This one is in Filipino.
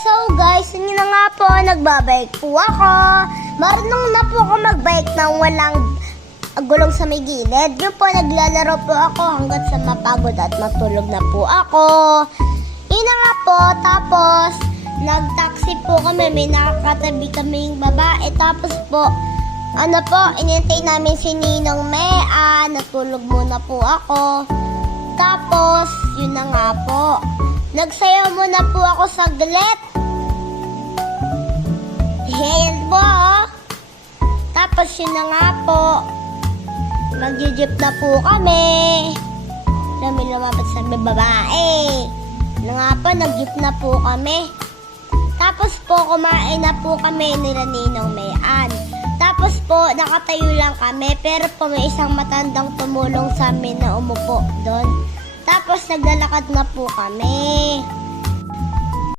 So guys, yun na nga po, nagbabike po ako. Marunong na po ako magbike nang walang gulong sa may gilid. Yun po, naglalaro po ako hanggat sa mapagod at matulog na po ako. Yun na nga po, tapos nag-taxi po kami, may nakakatabi kaming babae. Tapos po, inintay namin si Ninong Mea, natulog muna po ako. Tapos, yun na nga po, nagsayaw muna po ako saglit. Yan po. Tapos, yun na nga po, mag-jeep na po kami. May lumapit sa babae. Na nga po, nag-jeep na po kami. Tapos po, kumain na po kami nila Ninong Mayan. Tapos po, nakatayo lang kami. Pero po, may isang matandang tumulong sa amin na umupo doon. Tapos, naglalakad na po kami.